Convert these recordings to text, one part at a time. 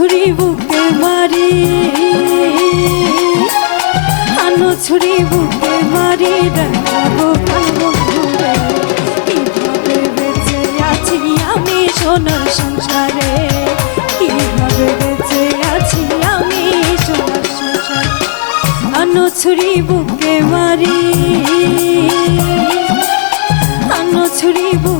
ছুরি বুকে মারি। আনো ছুরি বুকে মারি দেখাবো ঘুরে। কীভাবে বেঁচে আছি আমি সোনার সংসারে? কীভাবে বেঁচে আছি আমি সোনার সংসারে? আনো ছুরি বুকে মারি। আনো ছুরি বুকে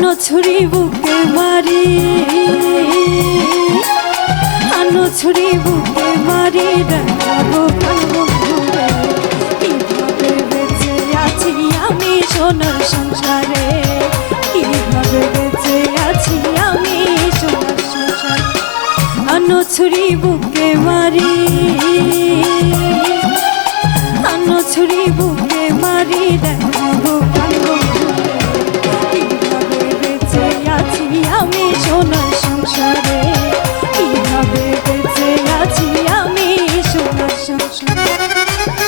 আনো ছুরি বুকে মারি। আনো ছুরি বুকে মারি ঘুরে কীভাবে বেঁচে আছি আমি সোনার সংসারে? কীভাবে বেঁচে আছি আমি সোনার সংসারে? আনো ছুরি বুকে মারি। Thank you.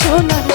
সোনার